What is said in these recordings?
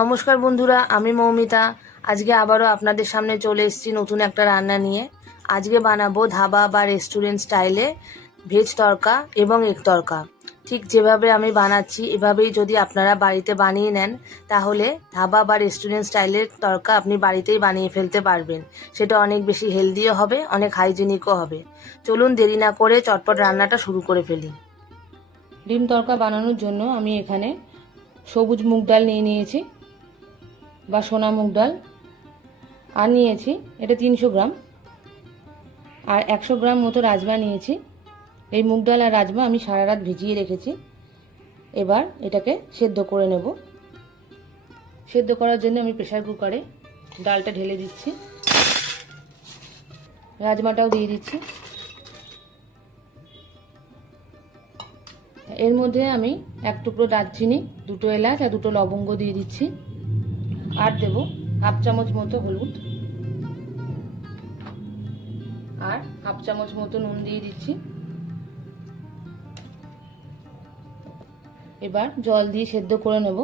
নমস্কার বন্ধুরা, আমি মৌমিতা। আজকে আবারও আপনাদের সামনে চলে এসেছি নতুন একটা রান্না নিয়ে। আজকে বানাবো ধাবা বা রেস্টুরেন্ট স্টাইলে ভেজ তড়কা এবং এগ তড়কা। ঠিক যেভাবে আমি বানাচ্ছি এভাবেই যদি আপনারা বাড়িতে বানিয়ে নেন তাহলে ধাবা বা রেস্টুরেন্ট স্টাইলের তড়কা আপনি বাড়িতেই বানিয়ে ফেলতে পারবেন। সেটা অনেক বেশি হেলদিও হবে, অনেক হাইজেনিকও হবে। চলুন দেরি না করে চটপট রান্নাটা শুরু করে ফেলি। ডিম তড়কা বানানোর জন্য আমি এখানে সবুজ মুগ ডাল নিয়েছি বা সোনা মুগ ডাল, আর নিয়েছি এটা 300 গ্রাম, আর 100 গ্রাম মতো রাজমা নিয়েছি। এই মুগ ডাল আর রাজমা আমি সারা রাত ভিজিয়ে রেখেছি। এবার এটাকে সেদ্ধ করে নেব। সেদ্ধ করার জন্য আমি প্রেসার কুকারে ডালটা ঢেলে দিচ্ছি, রাজমাটাও দিয়ে দিচ্ছি। এর মধ্যে আমি 1 টুকরো দারচিনি, 2টো এলাচ আর 2টো লবঙ্গ দিয়ে দিচ্ছি। আর দেব 1/2 চামচ মতো হলুদ, আর 1/2 চামচ মতো নুন দিয়ে দিচ্ছি। এবার জল দিয়ে সেদ্ধ করে নেব।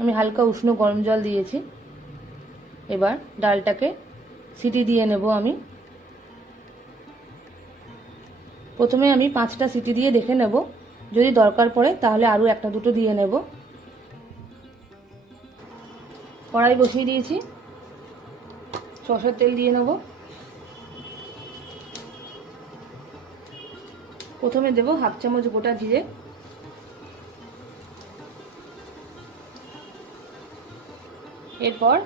আমি হালকা উষ্ণ গরম জল দিয়েছি। এবার ডালটাকে সিটি দিয়ে নেব। আমি প্রথমে 5টা সিটি দিয়ে দেখে নেব, যদি দরকার পড়ে তাহলে আরও 1টা 2টো দিয়ে নেব। কড়াই বসিয়ে দিয়েছি, সরষের তেল দিয়ে নেব। প্রথমে দেব 1/2 চামচ গোটা জিরে, এরপর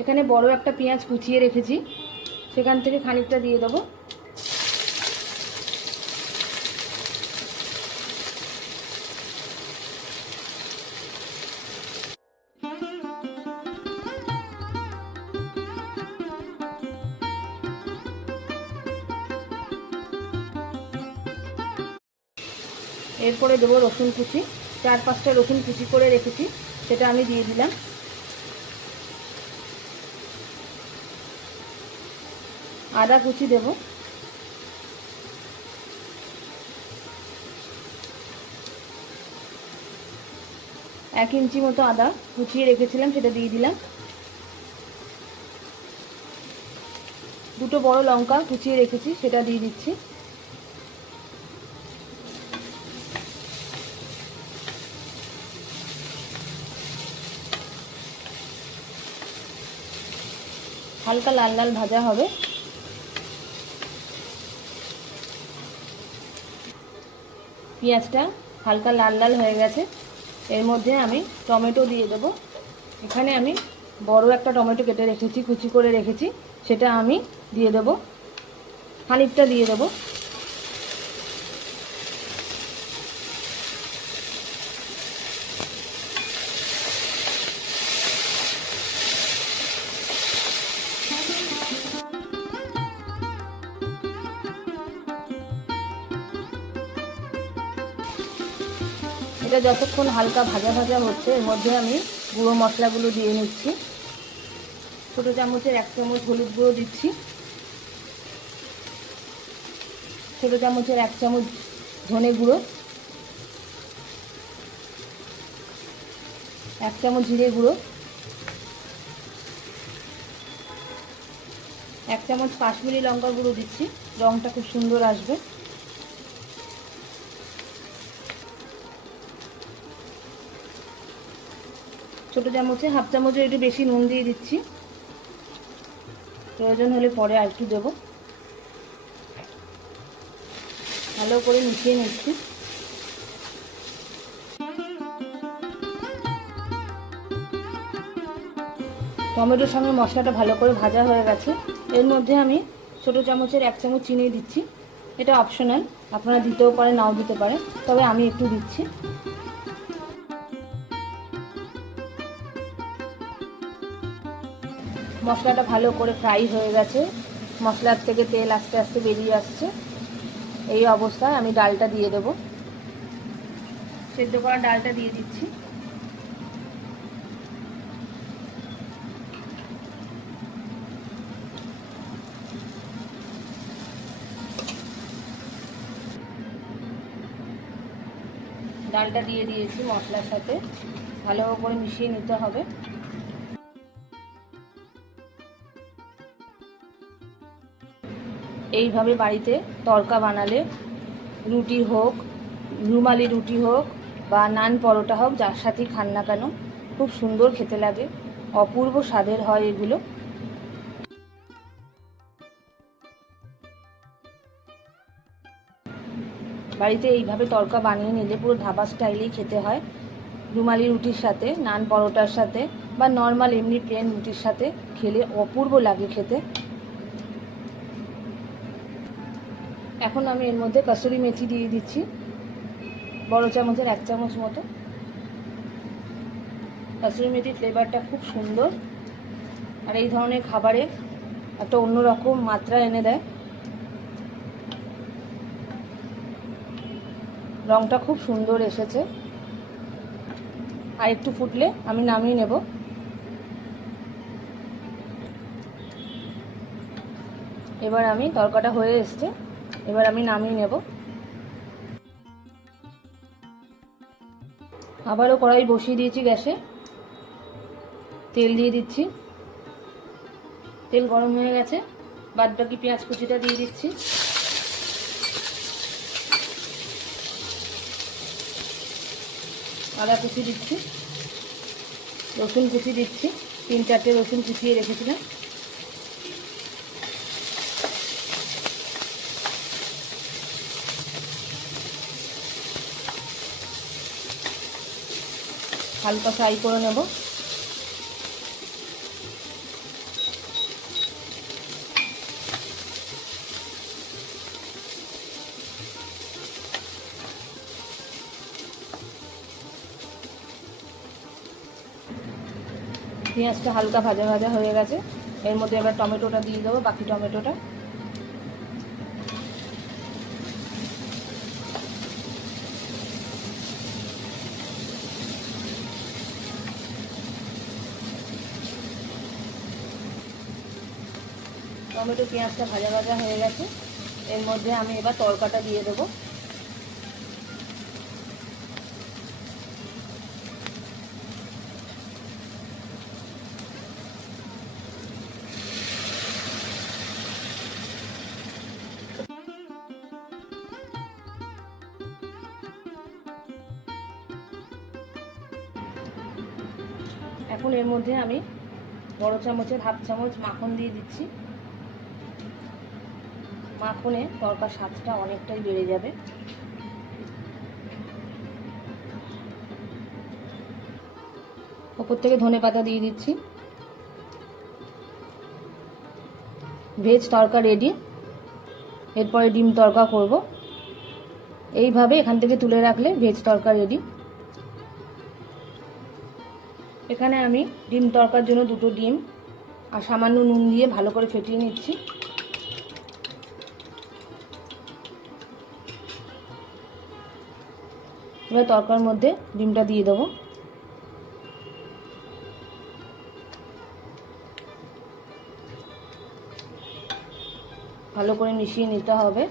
এখানে বড় একটা পেঁয়াজ কুচিয়ে রেখেছি, সেখান থেকে খানিকটা দিয়ে দেবো। এরপরে দেবো রসুন কুচি, 4-5টা রসুন কুচি করে রেখেছি, সেটা আমি দিয়ে দিলাম। আদা কুচি দেব, এক ইঞ্চি মতো আদা কুচিয়ে রেখেছিলাম, সেটা দিয়ে দিলাম। 2টো বড় লঙ্কা কুচিয়ে রেখেছি, সেটা দিয়ে দিচ্ছি। হালকা লাল লাল ভাজা হবে। পেঁয়াজটা হালকা লাল লাল হয়ে গেছে। এর মধ্যে আমি টমেটো দিয়ে দেবো। এখানে আমি বড় একটা টমেটো কেটে রেখেছি, কুচি করে রেখেছি, সেটা আমি দিয়ে দেবো। খানিকটা দিয়ে দেবো। এটা যতক্ষণ হালকা ভাজা ভাজা হচ্ছে এর মধ্যে আমি গুঁড়ো মশলাগুলো দিয়ে নিচ্ছি। ছোটো চামচের 1 চামচ হলুদ গুঁড়ো দিচ্ছি, ছোটো চামচের 1 চামচ ধনে গুঁড়ো, 1 চামচ জিরে গুঁড়ো, 1 চামচ কাশ্মীরি লঙ্কা গুঁড়ো দিচ্ছি, রঙটা খুব সুন্দর আসবে। ছোটো চামচে 1/2 চামচের একটু বেশি নুন দিয়ে দিচ্ছি, প্রয়োজন হলে পরে আর একটু দেবো। ভালো করে মিশিয়ে নিচ্ছি। টমেটোর সঙ্গে মশলাটা ভালো করে ভাজা হয়ে গেছে। এর মধ্যে আমি ছোটো চামচের 1 চামচ চিনি দিচ্ছি। এটা অপশনাল, আপনারা দিতেও পারেন নাও দিতে পারেন, তবে আমি একটু দিচ্ছি। মশলাটা ভালো করে ফ্রাই হয়ে গেছে, মশলার থেকে তেল আস্তে আস্তে বেরিয়ে আসছে। এই অবস্থায় আমি ডালটা দিয়ে দেবো। সেদ্ধ করা ডালটা দিয়ে দিচ্ছি। ডালটা দিয়ে দিয়েছি মশলার সাথে। ভালো করে মিশিয়ে নিতে হবে। এইভাবে বাড়িতে তড়কা বানালে রুটি হোক, রুমালি রুটি হোক বা নান পরোটা হোক, যার সাথেই খান না কেন খুব সুন্দর খেতে লাগে, অপূর্ব স্বাদের হয় এগুলো। বাড়িতে এইভাবে তড়কা বানিয়ে নিলে পুরো ধাবা স্টাইলেই খেতে হয়, রুমালি রুটির সাথে, নান পরোটার সাথে বা নর্মাল এমনি প্লেন রুটির সাথে খেলে অপূর্ব লাগে খেতে। এখন আমি এর মধ্যে কসুরি মেথি দিয়ে দিচ্ছি, বড় চামচের 1 চামচ মতো। কসুরি মেথির ফ্লেভারটা খুব সুন্দর আর এই ধরনের খাবারে একটা অন্যরকম মাত্রা এনে দেয়। রঙটা খুব সুন্দর এসেছে, আর একটু ফুটলে আমি নামিয়ে নেব। এবার আমি তরকাটা হয়ে এসছে, এবার আমি নামিয়ে নেব। আবারও কড়াই বসিয়ে দিয়েছি গ্যাসে, তেল দিয়ে দিচ্ছি। তেল গরম হয়ে গেছে, বাদ বাকি পেঁয়াজ কুচিটা দিয়ে দিচ্ছি। আদা কুচি দিচ্ছি, রসুন কুচি দিচ্ছি, 3-4টে রসুন কুচিয়ে রেখেছিলাম। হালকা ফ্রাই করে নেব। পেঁয়াজটা হালকা ভাজা ভাজা হয়ে গেছে, এর মধ্যে এবার টমেটোটা দিয়ে দেবো, বাকি টমেটোটা। টমেটো পেঁয়াজটা ভাজা ভাজা হয়ে গেছে, এর মধ্যে আমি এবার তড়কাটা দিয়ে দেবো। এখন এর মধ্যে আমি বড় চামচের 1/2 চামচ মাখন দিয়ে দিচ্ছি। মাখনে তরকার স্বাদটা অনেকটাই বেড়ে যাবে। ওপর থেকে ধনেপাতা দিয়ে দিচ্ছি। ভেজ তরকা রেডি। এরপরে ডিম তরকা করব। এইভাবে এখান থেকে তুলে রাখলে ভেজ তরকা রেডি। এখানে আমি ডিম তরকার জন্য 2টো ডিম আর সামান্য নুন দিয়ে ভালো করে ফেটিয়ে নিচ্ছি। এবার তরকার মধ্যে ডিমটা দিয়ে দেবো। ভালো করে মিশিয়ে নিতে হবে।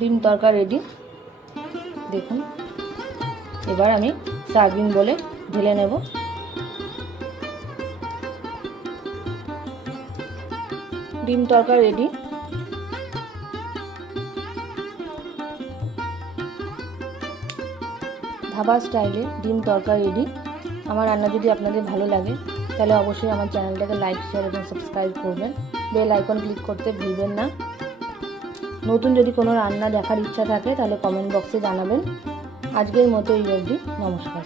ডিম তরকা রেডি, দেখুন। এবার আমি সার্ভিং বলে ঢেলে নেব। ডিম তরকা রেডি। ধাবা স্টাইলে ডিম তরকা রেডি। আমার রান্না যদি আপনাদের ভালো লাগে তাহলে অবশ্যই আমার চ্যানেলটাকে লাইক, শেয়ার এবং সাবস্ক্রাইব করবেন। বেল আইকন ক্লিক করতে ভুলবেন না। নতুন যদি কোনো রান্না দেখার ইচ্ছা থাকে তাহলে কমেন্ট বক্সে জানাবেন। আজকের মতো এই অবধি, নমস্কার।